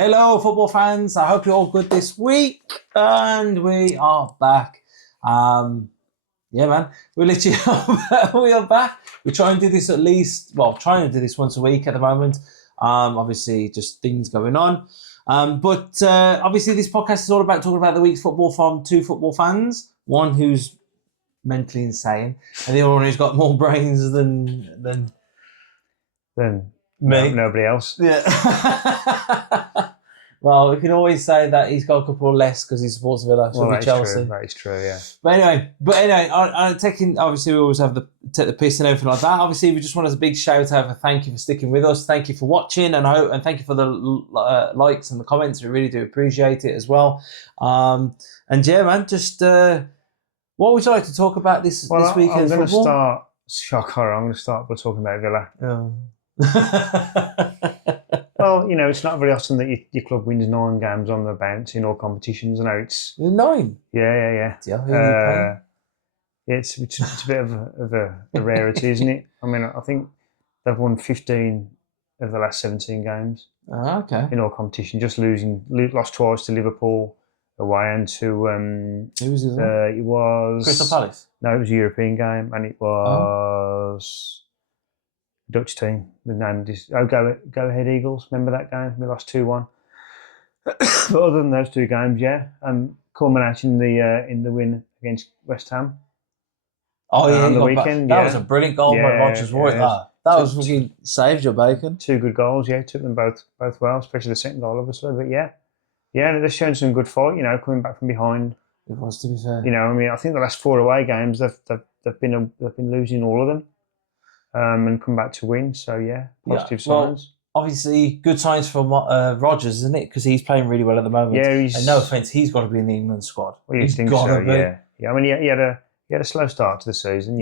Hello, football fans. I hope you're all good this week, and we are back. Yeah, man, we literally we are back. We try and do this trying to do this once a week at the moment. Obviously, just things going on. But obviously, this podcast is all about talking about the week's football from two football fans. One who's mentally insane, and the other one who's got more brains than me. Nobody else. Yeah. Well, we can always say that he's got a couple less because he supports Villa. Should be Chelsea. That is true. Yeah. But anyway, I'm taking. Obviously, we always have take the piss and everything like that. Obviously, we just want a big shout out for thank you for sticking with us. Thank you for watching, and thank you for the likes and the comments. We really do appreciate it as well. And yeah, man, just what would you like to talk about this weekend? I'm going to start. Shocker! I'm going to start by talking about Villa. Oh. Well, it's not very often that your club wins 9 games on the bounce in all competitions. I know it's 9. Yeah. It's a bit of a rarity, isn't it? I mean, I think they've won 15 of the last 17 games. Okay. In all competition, just lost twice to Liverpool away and to who was it? It was Crystal Palace. No, it was a European game, and it was. Dutch team. The name is Go Ahead Eagles. Remember that game? We lost 2-1. But other than those 2 games, yeah, culminating in the win against West Ham. Oh yeah, on the weekend. That was a brilliant goal by Rodgers, wasn't it? That was fucking saved your bacon. 2 good goals, yeah. Took them both well, especially the second goal, obviously. But yeah, they've shown some good fight. Coming back from behind. It was, to be fair. I mean, I think the last 4 away games they've been losing all of them. And come back to win. So, positive signs. Well, obviously, good signs for Rodgers, isn't it? Because he's playing really well at the moment. Yeah, and no offence, he's got to be in the England squad. Well, he's got to be. Yeah. I mean, he had a slow start to the season,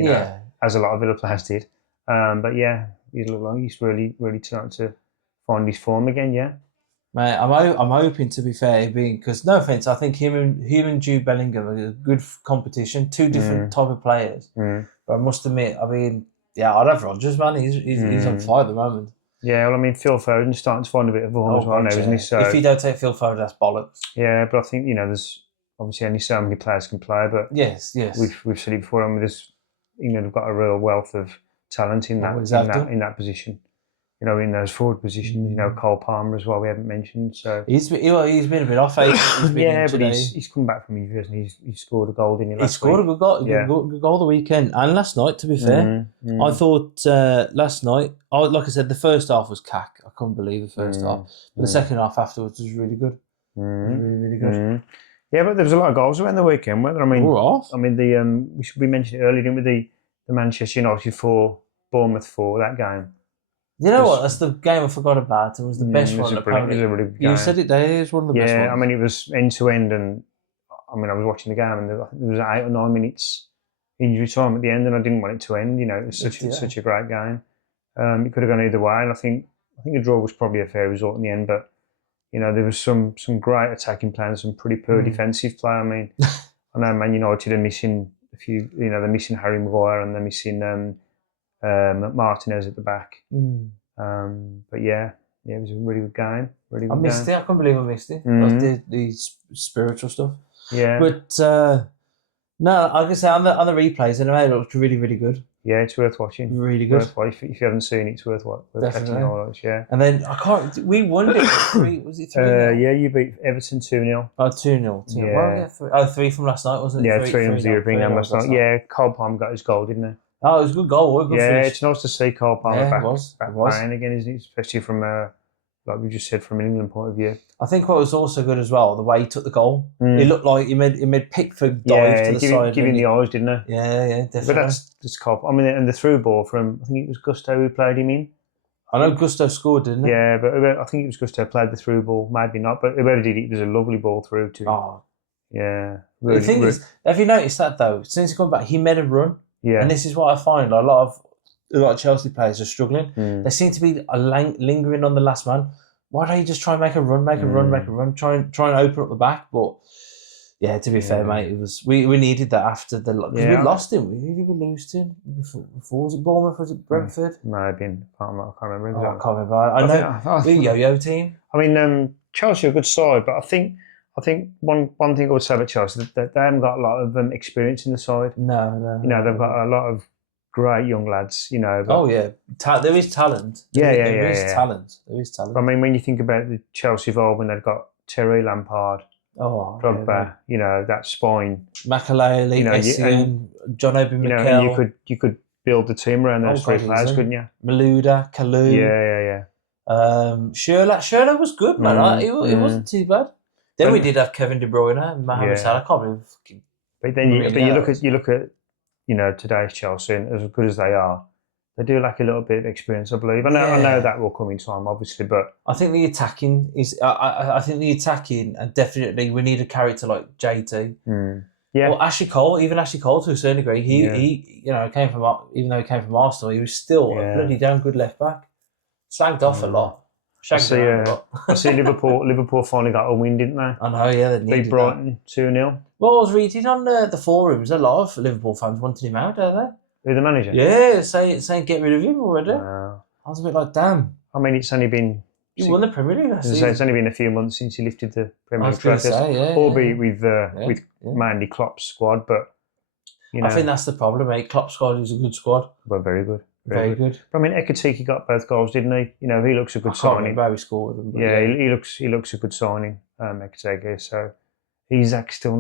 as a lot of Villa players did. But he looked like he's really, really starting to find his form again. Yeah. Mate, I'm hoping, to be fair, because no offence, I think him and Jude Bellingham are a good competition. 2 different type of players. But I must admit, I mean. Yeah, I'd have Rodgers, man. He's on fire at the moment. Yeah, well, I mean, Phil Foden's starting to find a bit of form as well now, isn't he? So, if you don't take Phil Foden, that's bollocks. Yeah, but I think, there's obviously only so many players can play, but yes. We've said it before, and they've got a real wealth of talent in that position. In those forward positions, Cole Palmer as well, we haven't mentioned. So he's been a bit off. But he's come back from injuries and he's scored a goal, didn't he? He scored a good goal, good goal the weekend and last night. To be fair, I thought last night, like I said, the first half was cack. I couldn't believe the first half, but the second half afterwards was really good. Really, really good. Yeah, but there was a lot of goals around the weekend, weren't there? I mean, we mentioned it earlier, didn't we? The Manchester United 4, Bournemouth 4, that game. You know what? That's the game I forgot about. It was the best one. It was a really good game. You said it there. It was one of the best ones. Yeah, I mean, it was end to end, and I mean, I was watching the game, and there was 8 or 9 minutes injury time at the end, and I didn't want it to end. It was such a great game. It could have gone either way, and I think a draw was probably a fair result in the end. But there was some great attacking play and some pretty poor defensive play. I mean, I know Man United are missing a few. They're missing Harry Maguire and they're missing. Martinez at the back. But it was a really good game. Really good I missed game. it. I can't believe I missed it. The spiritual stuff. Yeah. But no, like I say, on the replays, anyway, it looked really, really good. Yeah, it's worth watching. Really good. If you haven't seen it, it's worth catching the highlights. Yeah. And then we won it. Was it 3-0? Yeah, you beat Everton 2-0. Oh, 2-0. Yeah. 3 from last night, wasn't it? Yeah, 3 from the European game last night. Yeah, Cole Palmer got his goal, didn't he? Oh, it was a good goal. Good finish. It's nice to see Cole Palmer back it playing again, isn't it? Especially from, like we just said, from an England point of view. I think what was also good as well, the way he took the goal. It looked like he made Pickford dive to the side. Giving the eyes, didn't he? Yeah, definitely. But that's Cole. I mean, and the through ball from, I think it was Gusto who played him in. I know Gusto scored, didn't he? Yeah, but I think it was Gusto who played the through ball. Maybe not, but whoever did it was a lovely ball through to him. Oh. Yeah. Really, the thing is, have you noticed that though? Since he come back, he made a run. Yeah. And this is what I find. A lot of Chelsea players are struggling. They seem to be lingering on the last man. Why don't you just try and make a run, try and open up the back? But yeah, to be fair, mate, it was we needed that after we lost him. Who did we lose to before? Was it Bournemouth? Was it Brentford? Might have been. I can't remember. I can't remember. I know the yo-yo team. I mean, Chelsea are a good side, but I think one thing I would say about Chelsea that they haven't got a lot of experience in the side. No. You know, they've got a lot of great young lads. You know, but, Oh yeah, there is talent. There is talent. There is talent. I mean, when you think about the Chelsea of old, when they've got Terry, Lampard, Drogba, you know, that spine, Makaleli, Essien, John Obi Mikel. You know, you could build the team around those three players, couldn't you? Malouda, Kalou. Yeah. Schürrle was good, man. It wasn't too bad. Then we did have Kevin De Bruyne and Mohamed Salah. I can't believe. But then you look at you know, today's Chelsea, and as good as they are, they do lack a little bit of experience, I believe. I know that will come in time, obviously, but I think the attacking is. I think the attacking, and definitely we need a character like JT. Yeah. Well, Ashley Cole to a certain degree. He you know, even though he came from Arsenal, he was still a bloody damn good left back. Slagged off a lot. I see Liverpool finally got a win, didn't they? I know, yeah. They beat Brighton 2-0. Well, I was reading on the forums, a lot of Liverpool fans wanted him out, don't they? Who, the manager? Yeah, saying get rid of him already. I was a bit like, damn. I mean, it's only been... He won the Premier League last season. It's only been a few months since he lifted the Premier League trophy. Albeit with Mandy Klopp's squad, but... You know, I think that's the problem, mate. Klopp's squad is a good squad. But very good. Very good. But I mean, Ekitike got both goals, didn't he? You know, he looks a good signing. I can't remember how he scored them. Yeah, he looks a good signing, Ekitike. So Isak's still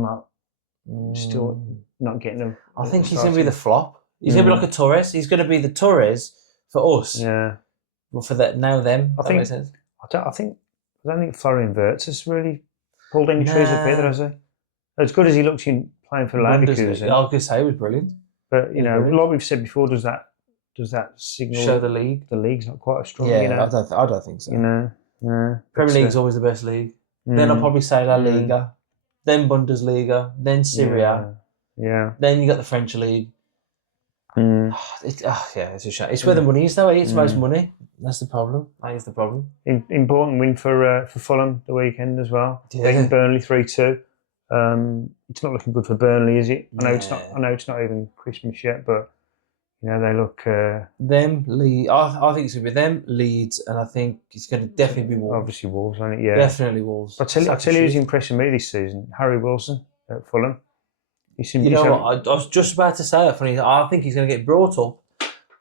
not getting them. I think he's going to be the flop. He's going to be like a Torres. He's going to be the Torres for us. Yeah. But for them. I think. I don't think Florian Wirtz has really pulled any trees up either, has he? As good as he looks in playing for Leverkusen. I was going to say he was brilliant. But you know, like we've said before, does that signal show the league? The league's not quite as strong. Yeah, you know? I don't think so. You know, Premier League's always the best league. Then I'll probably say La Liga, then Bundesliga, then Serie A. Yeah. Then you got the French league. It's a shame. It's where the money is, though. It's most money. That's the problem. That is the problem. Important win for Fulham the weekend as well. Yeah. Beating Burnley 3-2. It's not looking good for Burnley, is it? I know it's not even Christmas yet, but you know they look. Them Leeds. I think it's going to be them Leeds, and I think it's going to definitely be Wolves. Obviously Wolves, isn't it? Yeah, definitely Wolves. I tell you who's impressing me this season: Harry Wilson at Fulham. You know what? I was just about to say that. Funny, I think he's going to get brought up.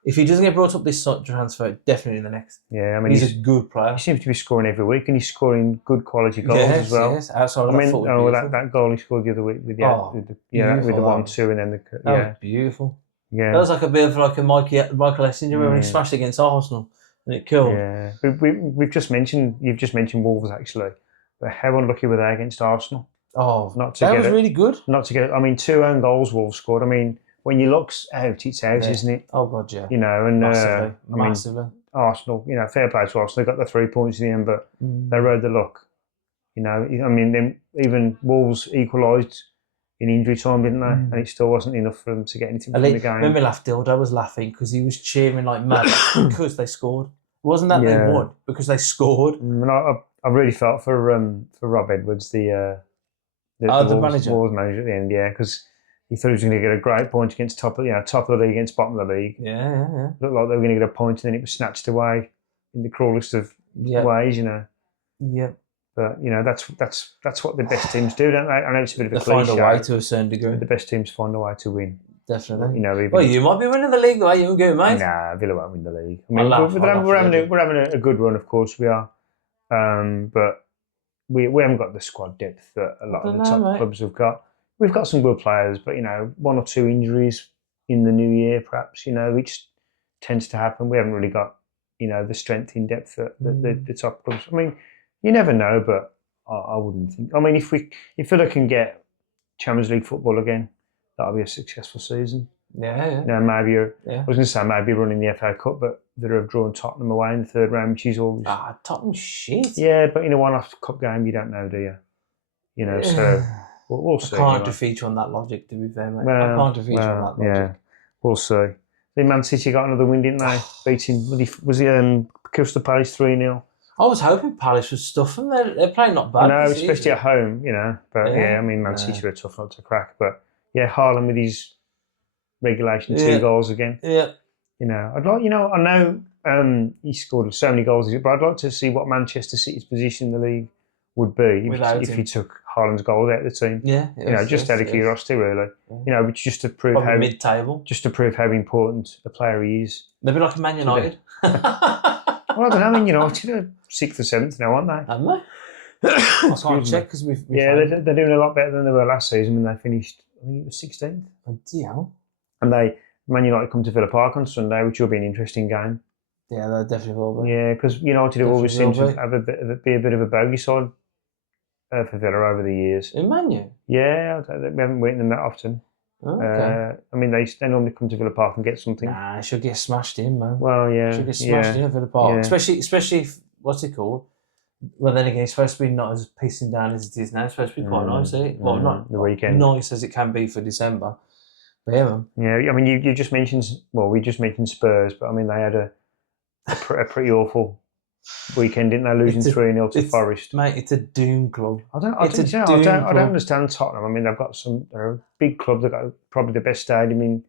If he doesn't get brought up this transfer, definitely in the next. Yeah, I mean he's a good player. He seems to be scoring every week, and he's scoring good quality goals as well. Yes, outside of that goal he scored the other week with the 1-2, and then that was beautiful. Yeah, that was like a bit of like a Michael Essien when he smashed against Arsenal and it killed. Yeah, you've just mentioned Wolves actually, but how unlucky were they against Arsenal? Oh, that was really good. Not to get it. I mean, 2 own goals Wolves scored. I mean, when you look out, it's out, isn't it? Oh God, yeah. You know, and massively. I mean, Arsenal, you know, fair play to Arsenal. They got the 3 points in the end, but they rode the luck. You know, I mean, then even Wolves equalised in injury time, didn't they? And it still wasn't enough for them to get anything from the game. When we laughed, Dildo was laughing because he was cheering like mad because they scored. It wasn't that they won because they scored. And I really felt for Rob Edwards, the manager. Wolves manager at the end, because he thought he was going to get a great point against top of the league against bottom of the league. Yeah. Looked like they were going to get a point, and then it was snatched away in the cruelest of ways, you know. Yeah. But you know that's what the best teams do, don't they? I know it's a bit of a cliche. They find a way to a certain degree. But the best teams find a way to win. Definitely. You know, you might be winning the league, though. You go, mate. Nah, Villa won't win the league. I mean, we're having a good run, of course we are, but we haven't got the squad depth that a lot of the top clubs have got. We've got some good players, but you know, 1 or 2 injuries in the new year, perhaps, you know, which tends to happen. We haven't really got, you know, the strength in depth that the top clubs. I mean, you never know, but I wouldn't think. I mean, if Villa can get Champions League football again, that'll be a successful season. Yeah. You know, maybe I was going to say maybe running the FA Cup, but Villa have drawn Tottenham away in the 3rd round, which is always Tottenham shit. Yeah, but in a one-off cup game, you don't know, do you? You know, so we'll see. I can't defeat you on that logic, to be fair, mate. I can't defeat you on that logic. Yeah, we'll see. Then Man City got another win, didn't they? Beating was he Crystal Palace 3-0. I was hoping Palace would stuff them. They're playing not bad. No, especially at home, you know. But I mean, Man City are a tough nut to crack. But yeah, Haaland with his regulation 2 goals again. Yeah. You know, I know he scored so many goals, but I'd like to see what Manchester City's position in the league would be Without if him. you took Haaland's goals out of the team. Yeah. Just out of curiosity, really. Yeah. It's just to prove Probably mid-table. just to prove how important a player he is. They'd be like Man United. Well, I don't know. I mean, United are 6th or 7th now, aren't they? Haven't they? I can't check because we've. They're doing a lot better than they were last season when they finished. I think it was 16th. Oh, dear. And Man United come to Villa Park on Sunday, which will be an interesting game. Yeah, they definitely will be. Yeah, because United have always seemed to have be a bit of a bogey side for Villa over the years. In Man U? Yeah, we haven't beaten them that often. Oh, okay. I mean, they normally come to Villa Park and get something. Nah, she'll get smashed in, man. Well, yeah. She'll get smashed in at Villa Park. Yeah. Especially if, what's it called? Well, then again, it's supposed to be not as pissing down as it is now. It's supposed to be quite nice, eh? Well, not the weekend. Nice as it can be for December. But yeah, man. Yeah, I mean, you just mentioned, we just mentioned Spurs, but I mean, they had a pretty awful weekend, didn't they? Losing 3-0 to Forest. Mate, it's a doom club. I don't understand Tottenham. I mean, they're a big club. They've got probably the best stadium in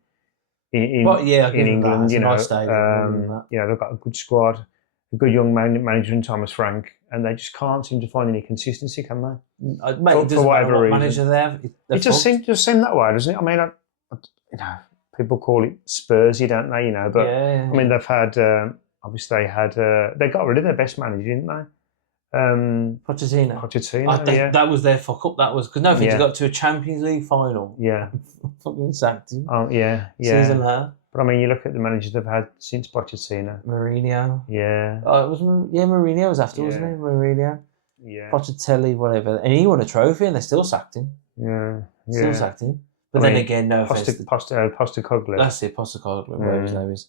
England. Nice stadium. They've got a good squad, a good young manager in Thomas Frank, and they just can't seem to find any consistency, can they? Mate, for whatever reason. Manager there. It just seems that way, doesn't it? I mean, people call it Spursy, don't they? But I mean, they've had. Obviously, they got rid of their best manager, didn't they? Pochettino. That was their fuck up. That was because they got to a Champions League final. Yeah, fucking sacked him. Oh yeah. Season there. But I mean, you look at the managers they've had since Pochettino. Mourinho. Yeah. Oh, it was Mourinho was after, wasn't he? Mourinho. Yeah. Pochettino, whatever, and he won a trophy, and they still sacked him. Yeah. Still sacked him. But then again, no offense. Postecoglou. That's it, Postecoglou, whatever his name is.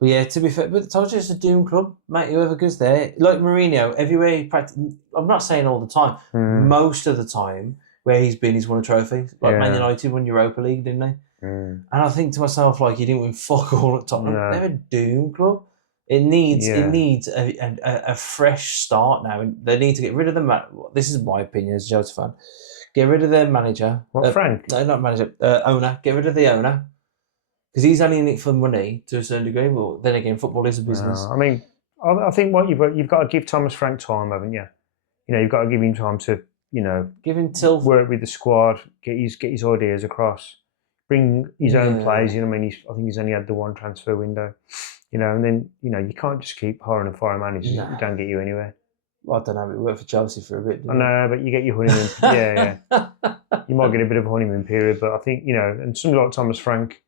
But yeah, to be fair, but I told you it's a doom club, mate. Whoever goes there, like Mourinho, everywhere he practices. I'm not saying all the time. Most of the time, where he's been, he's won a trophy. Like Man United won Europa League, didn't they? And I think to myself, like, he didn't win fuck all at Tottenham. No. They're a doom club. It needs a fresh start now. And they need to get rid of the this is my opinion as a Jota fan. Get rid of their manager. Frank? No, not manager. Owner. Get rid of the owner. Because he's only in it for money to a certain degree. But then again, football is a business. I mean, I think what you've got to give Thomas Frank time, haven't you? You've got to give him time to, give him till work with the squad, get his ideas across, bring his own players. I mean, I think he's only had the one transfer window. And then you can't just keep hiring and firing managers. It don't get you anywhere. Well, I don't know. It worked for Chelsea for a bit. I know, but you get your honeymoon. yeah. You might get a bit of a honeymoon period, but I think and somebody like Thomas Frank.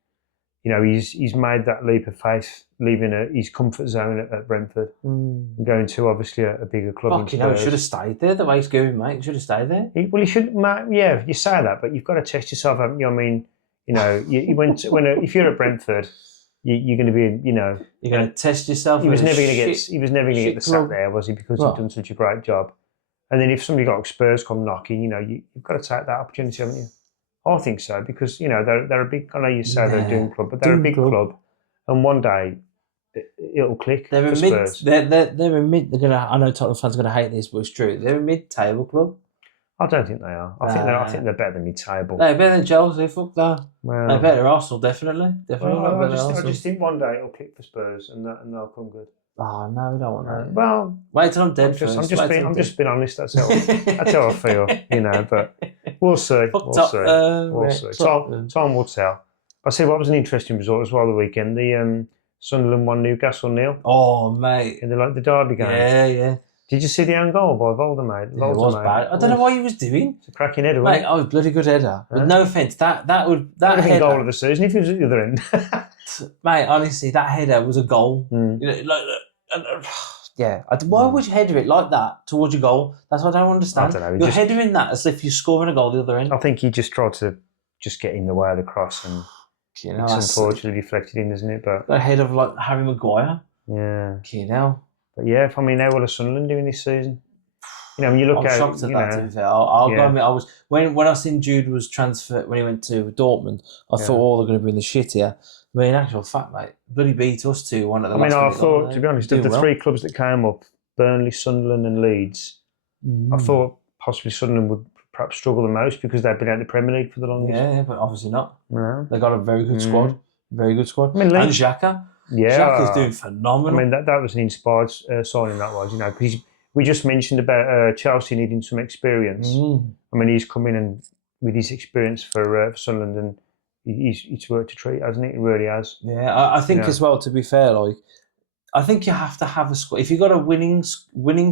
He's made that leap of faith, leaving his comfort zone at Brentford and going to obviously a bigger club. He should have stayed there. The way he's going, mate, he should have stayed there. He should. Yeah, you say that, but you've got to test yourself, haven't you? I mean, you went if you're at Brentford, you're going to be, you're going to test yourself. He was never going to get the sack there, was he? Because he'd done such a great job. And then if somebody got Spurs come knocking, you've got to take that opportunity, haven't you? I think so because they're a big. I know you say they're a doom club, but they're a big club, and one day it'll click. They're for Spurs. They're a mid. I know Tottenham fans are going to hate this, but it's true. They're a mid-table club. I don't think they are. I think they're better than mid-table. They're better than Chelsea. Fuck that. Well, they're better than Arsenal, definitely. I just think one day it'll click for Spurs, and they'll come good. Oh no, we don't want that. Well, wait till I'm dead. I'm just being honest. That's how I feel. But we'll see. We'll see. Time will tell. I see what was an interesting result as well the weekend. The Sunderland won Newcastle 0. Oh mate, in the derby game. Yeah. Did you see the own goal by Voldemade? Yeah, it was bad. I don't know what he was doing. It's a cracking header, mate. I was bloody good header. But no offence, that would been goal of the season if he was at the other end. Mate, honestly, that header was a goal. Why would you header it like that towards your goal? That's what I don't understand. I don't know. You're headering that as if you're scoring a goal the other end. I think he just tried to get in the way of the cross, and it's unfortunately deflected in, isn't it? But a head of like Harry Maguire. Yeah. But yeah, I mean, what are Sunderland doing this season? When you look I'm shocked at that. To be fair, I'll go admit, I was when I seen Jude was transferred when he went to Dortmund. I thought, they're going to be in the shit here. I mean, in actual fact, mate, bloody beat us 2-1 at the last minute. I thought, to be honest, of the three clubs that came up, Burnley, Sunderland and Leeds, I thought possibly Sunderland would perhaps struggle the most because they've been out of the Premier League for the longest. Yeah, but obviously not. No. They've got a very good squad. Very good squad. I mean, and Xhaka. Yeah. Xhaka's doing phenomenal. I mean, that was an inspired signing, that was, because we just mentioned about Chelsea needing some experience. Mm. I mean, he's come in and with his experience for Sunderland, and he's worked a treat, hasn't he? He really has. Yeah, I think Yeah. as well. To be fair, like I think you have to have a squad. If you've got a winning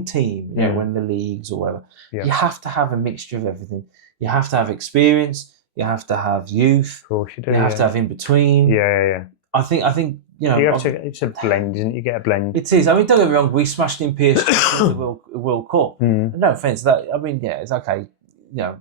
team, you know, win the leagues or whatever, Yeah. you have to have a mixture of everything. You have to have experience. You have to have youth. Of course, you do. You have to have in between. Yeah. I think you know. It's a blend, isn't it? You get a blend. It is. I mean, don't get me wrong. We smashed in PSG in the World Cup. Mm. No offense. That I mean, yeah, it's okay. You know,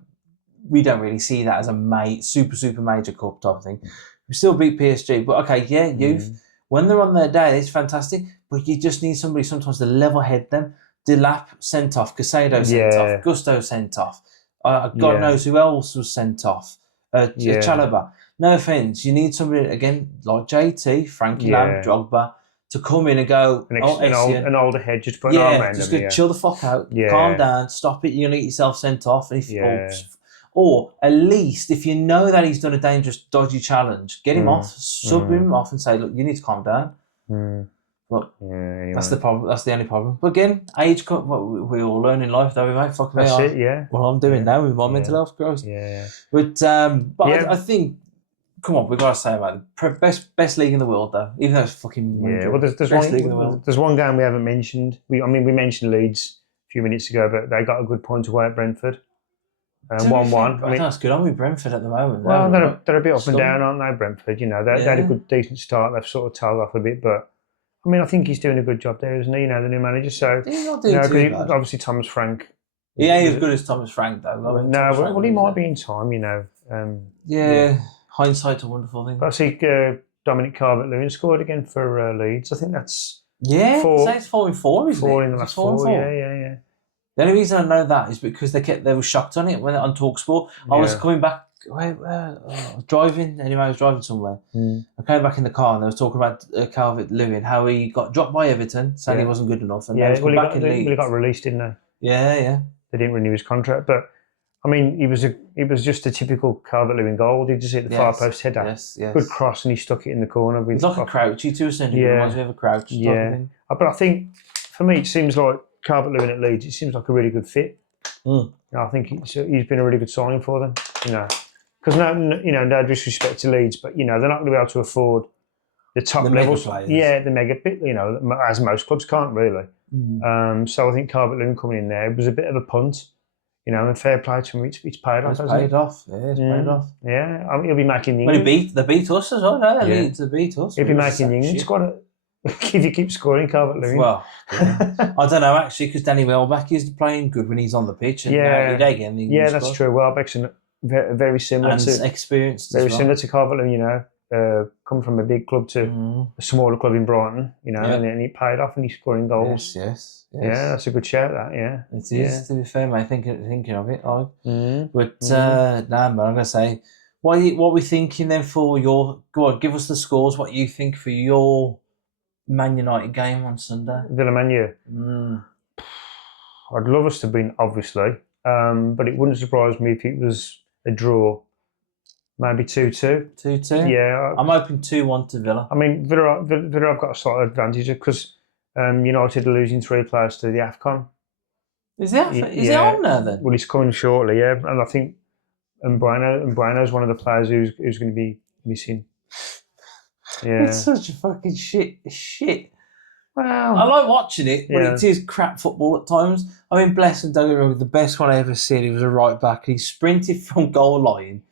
we don't really see that as a super major cup type of thing. We still beat PSG, but okay, yeah, youth. When they're on their day, it's fantastic. But you just need somebody sometimes to level head them. Delap sent off, Casado sent off, Gusto sent off. God knows who else was sent off. Chalobah. No offence, you need somebody again like JT, Frankie Lamb, Drogba to come in and go. An older head, just put an arm around just them. go chill the fuck out, calm down, stop it. You're gonna get yourself sent off, and or at least if you know that he's done a dangerous, dodgy challenge, get him off, sub him off, and say, look, you need to calm down. But anyway. that's the problem. That's the only problem. But again, age cut. We all learn in life, don't we, mate? Fuck me. That's it. Yeah. Well, I'm doing now with my mental health growth. Yeah. But I think, come on, we've got to say about it. Best league in the world, though. Even though it's fucking. Yeah. Well, there's one game we haven't mentioned. We mentioned Leeds a few minutes ago, but they got a good point away at Brentford. 1-1. I mean, that's good on with Brentford at the moment. Well, they're a bit up and down, aren't they, Brentford? You know, they had a decent start. They've sort of tailed off a bit, but I mean, I think he's doing a good job there, isn't he? You know, the new manager. So he's not doing too bad. Obviously, Thomas Frank. He ain't as good as Thomas Frank, though. He might be in time. You know. Hindsight's a wonderful thing. But I see Dominic Calvert-Lewin scored again for Leeds. I think that's it's 4-4, isn't it? 4 in the last 4. Yeah. The only reason I know that is because they were shocked on it when on TalkSport. I was coming back, I was driving. Anyway, I was driving somewhere. I came back in the car and they was talking about Calvert-Lewin, how he got dropped by Everton, saying he wasn't good enough, and he got released, didn't they? Yeah. They didn't renew his contract, but I mean, he was just a typical Calvert-Lewin goal. Did you see it, the far post header? Yes. Good cross, and he stuck it in the corner. He's like a crouch. He too essentially reminds me of a crouch. But I think for me, it seems like Calvert-Lewin at Leeds. It seems like a really good fit. I think he's been a really good signing for them. You know, because no disrespect to Leeds, but you know they're not going to be able to afford the top levels. The mega bit. You know, as most clubs can't really. So I think Calvert-Lewin coming in there was a bit of a punt. You know, and fair play to him. It's paid off. It's paid off. Yeah, it's paid off. Yeah, I mean, he'll be making the England. They beat us as well. No, Leeds beat us. He'll be making the England squad. If you keep scoring, Calvert-Lewin. Well, I don't know actually, because Danny Welbeck is playing good when he's on the pitch. And that's true. Welbeck's very similar to experienced. Similar to Calvert-Lewin. You know, come from a big club to a smaller club in Brighton. You know, and then he paid off and he's scoring goals. Yes. Yeah, that's a good shout. That it is. To be fair, mate, thinking of it, but man, I'm gonna say, what are we thinking then for your? Go on, give us the scores. What you think for your Man United game on Sunday? Villa Man U. I'd love us to win, obviously, but it wouldn't surprise me if it was a draw. Maybe 2-2. 2-2. Yeah, I'm hoping 2-1 to Villa. I mean, Villa have got a slight advantage because United are losing 3 players to the AFCON. Is it on there then? Well, it's coming shortly, yeah. And I think Mbeumo's one of the players who's going to be missing. Yeah, it's such a fucking shit. Well, I like watching it, but it is crap football at times. I mean, bless him, don't get me wrong, the best one I ever seen, he was a right back. He sprinted from goal line,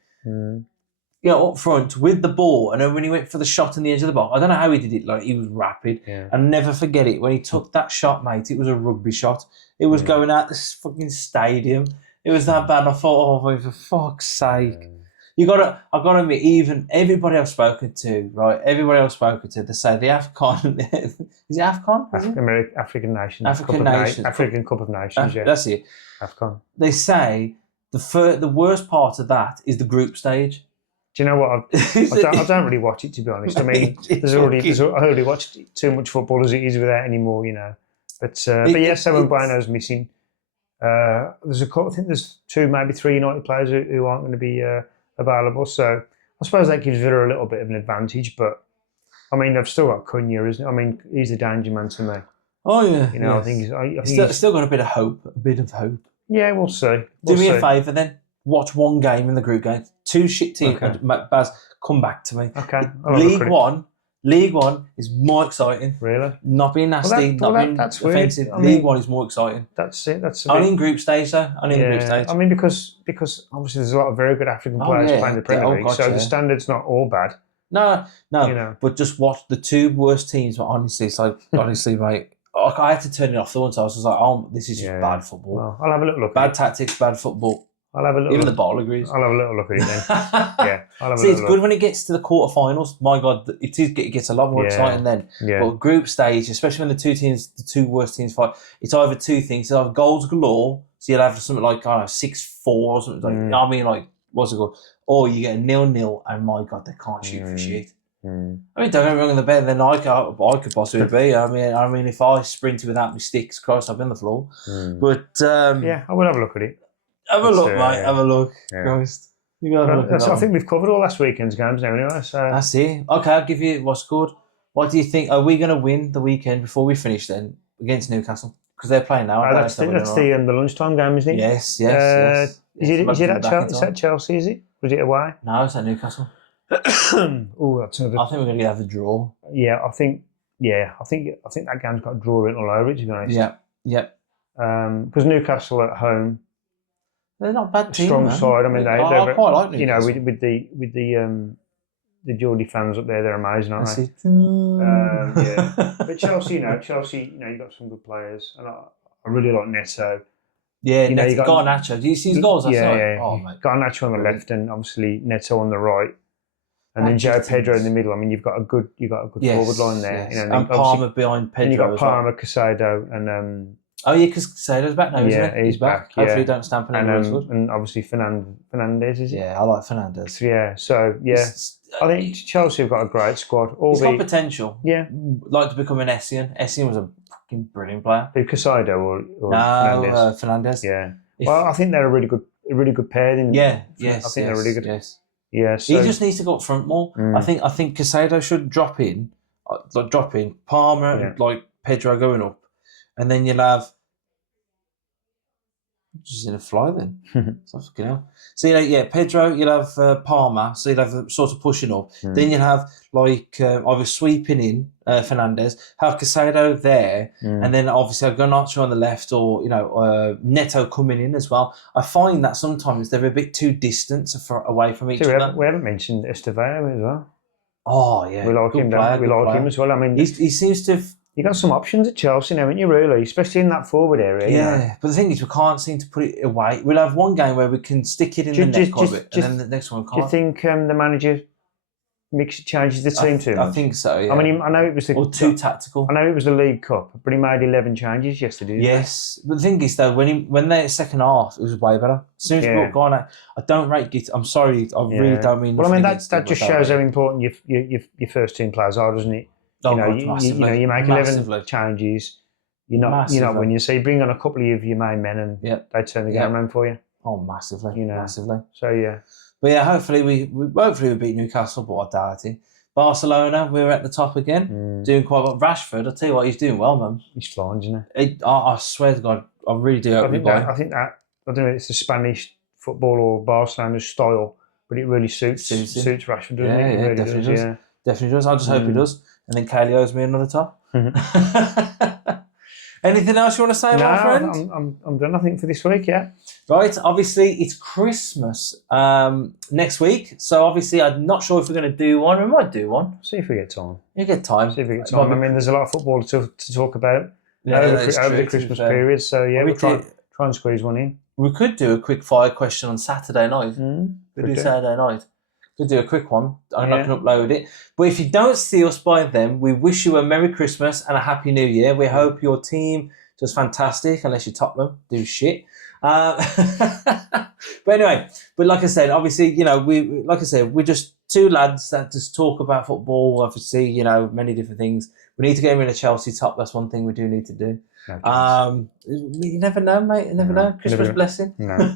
up front with the ball, and then when he went for the shot in the edge of the box, I don't know how he did it. Like, he was rapid. And never forget it when he took that shot, mate. It was a rugby shot. It was going out this fucking stadium. It was that bad. I thought, oh, for fuck's sake. I've got to admit, even everybody I've spoken to, they say the AFCON, is it AFCON? African Nations. African Cup of Nations, yeah. That's it. AFCON. They say the worst part of that is the group stage. Do you know what? I don't really watch it, to be honest. I mean, I already watched too much football as it is without any more, you know. But yes, so when Mbeumo's missing, there's I think there's 2, maybe 3 United players who aren't going to be available. So I suppose that gives Villa a little bit of an advantage. But I mean, they've still got Cunha, isn't it? I mean, he's the danger man to me. Oh yeah. You know, yes. I think he's Still got a bit of hope. A bit of hope. yeah, we'll see. Do We'll me see. a favour then. Watch one game in the group game. Two shit teams. Okay. Baz, come back to me. Okay. I'll have a look at it. League One is more exciting. Really? Not being nasty, not being that's offensive. weird. I League mean, One is more exciting. That's it. That's a Only bit, in group stage though. Only in the group stage. I mean, because obviously there's a lot of very good African players playing the Premier League, so the standard's not all bad. No. You know. But just watch the two worst teams. But honestly, it's like honestly, mate. I had to turn it off the once. I was just like, oh, this is just bad football. Well, I'll have a little look. Bad tactics, bad football. I'll have a little. Even the ball agrees. I'll have a little look at it then. Yeah, I'll have a See, it's little good look. when it gets to the quarterfinals. My God, it gets a lot more exciting then. Yeah. But group stage, especially when the two worst teams fight, it's either two things. It's either goals galore, so you'll have something like 6-4 or something like. I mean, like what's it called? Or you get a 0-0, and my God, they can't shoot for shit. I mean, don't get me wrong, they're better than I could possibly be. I mean, if I sprinted without my sticks, Christ, I'd be on the floor. But yeah, I will have a look at it. Have a look, mate. Have a look, Christ. You gotta have a look. I think we've covered all last weekend's games now, anyway. So that's it. Okay, I'll give you what's good. What do you think? Are we going to win the weekend before we finish then against Newcastle? Because they're playing now. That's the lunchtime game, isn't it? Yes. Is it at Chelsea? Is that Chelsea? Is it? Was it away? No, it's at Newcastle. Oh, that's another. I think we're going to have a draw. Yeah, I think that game's got a draw written all over it. To be honest. Yeah. Because Newcastle at home. They're not a bad team. Strong side. I mean, I quite like Newcastle. You know, with the Geordie fans up there, they're amazing, aren't they? Yeah. But Chelsea, you know, you've got some good players, and I really like Neto. Yeah, you know, you got Garnacho. Do you see his goals? Yeah. Oh, mate. Garnacho on the left, and obviously Neto on the right, and then João Pedro in the middle. I mean, you've got a good forward line there. Yes. You know, and Palmer behind Pedro. And you've got Palmer, Casado, and oh yeah, because Casado's back now, isn't he? Yeah, he's back. Hopefully, don't stamp any and obviously Fernandes, is it? Yeah, I like Fernandes. Yeah, so I think Chelsea have got a great squad. He's got potential. Yeah, like to become an Essien. Essien was a fucking brilliant player. Casado or Fernandes? Fernandes. Yeah. Well, I think they're a really good pair. Yes. I think they're really good. Yes. Yeah. So, he just needs to go up front more. I think Casado should drop in. Palmer and like Pedro going up, and then you'll have. Just in a fly then. So fucking hell. So Pedro, you'll have Palmer, so you'll have sort of pushing up. Then you'll have like either sweeping in Fernandes, have Casado there, and then obviously I've got Garnacho on the left, or Neto coming in as well. I find that sometimes they're a bit too distant away from each other. We haven't mentioned Estevao as well. Oh yeah, we like him. We like him as well. I mean, he seems to have. You got some options at Chelsea now, haven't you, really? Especially in that forward area. Yeah, but the thing is, we can't seem to put it away. We'll have one game where we can stick it in the neck of it, and then the next one can't. Do you think the manager changes the team too much? I think so, yeah. I mean, I know it was too tactical. I know it was the League Cup, but he made 11 changes yesterday. Yes, but the thing is, though, when they second half, it was way better. As soon as we got gone, I don't rate Git. I'm sorry, I really don't mean. Well, I mean that just shows how important your first team players are, doesn't it? You make 11 changes. You're not winning. So you bring on a couple of your main men, and they turn the game around for you. Oh, massively, massively. So yeah, but yeah, hopefully we beat Newcastle, but I doubt it. Barcelona, we're at the top again, doing quite well. Rashford, I tell you what, he's doing well, man. He's flying, isn't he? I swear to God, I really do. I think that I don't know if it's the Spanish football or Barcelona style, but it really suits Rashford, doesn't it? Yeah, really definitely does. Yeah. Definitely does. I just hope he does. And then Kaylee owes me another top. Anything else you want to say, my friend? I'm done, I think, for this week, yeah. Right, obviously it's Christmas next week, so obviously I'm not sure if we're going to do one. We might do one. See if we get time. You get time. See if we get time. I mean, there's a lot of football to talk about over the Christmas period, so yeah, we'll try and squeeze one in. We could do a quick fire question on Saturday night. We do Saturday night. We'll do a quick one. I'm not going to upload it. But if you don't see us by then, we wish you a Merry Christmas and a Happy New Year. We hope your team does fantastic, unless you top them, do shit. But anyway, like I said, obviously, we're just two lads that just talk about football, obviously, many different things. We need to get him in a Chelsea top. That's one thing we do need to do. You never know, mate. You never know. Christmas blessing. No.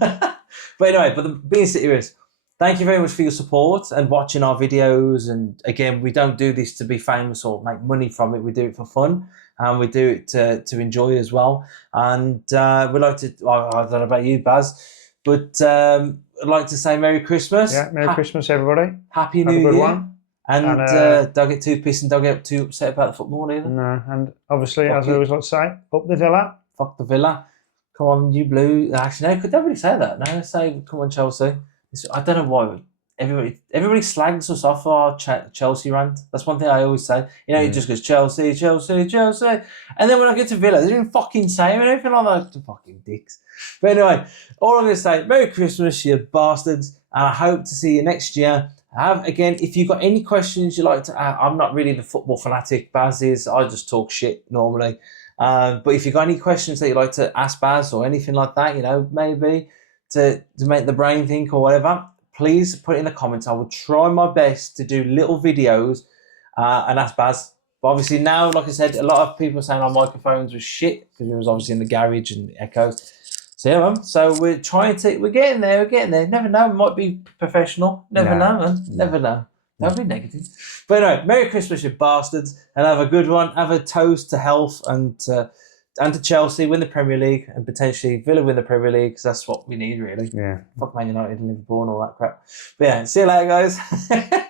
But anyway, being serious, thank you very much for your support and watching our videos. And again, we don't do this to be famous or make money from it. We do it for fun. and we do it to enjoy as well. And we'd like to, I don't know about you, Baz, but I'd like to say Merry Christmas. Yeah, Merry Christmas, everybody. Happy Have New a good Year. one. And don't get too pissed and don't get too upset about the football either. No, and obviously, Fuck as it. I always like to say, up the Villa. Fuck the Villa. Come on, you Blue. Actually, no, could nobody say that? No, say, come on, Chelsea. I don't know why. Everybody slags us off for our Chelsea rant. That's one thing I always say. You know, it just goes Chelsea, Chelsea, Chelsea. And then when I get to Villa, they don't even fucking say anything like that. Fucking dicks. But anyway, all I'm going to say, Merry Christmas, you bastards. And I hope to see you next year. Again, if you've got any questions you'd like to ask, I'm not really the football fanatic Baz is. I just talk shit normally. But if you've got any questions that you'd like to ask Baz or anything like that, you know, maybe to make the brain think or whatever, please put it in the comments. I will try my best to do little videos and ask Baz. But obviously now, like I said, a lot of people are saying our microphones were shit because it was obviously in the garage and echoes. So yeah, man. So we're getting there. Never know. We might be professional. Never know, man. Never know. Don't be negative. But anyway, Merry Christmas, you bastards, and have a good one. Have a toast to health and to Chelsea win the Premier League and potentially Villa win the Premier League because that's what we need, really. Yeah. Fuck Man United and Liverpool and all that crap. But yeah, see you later, guys.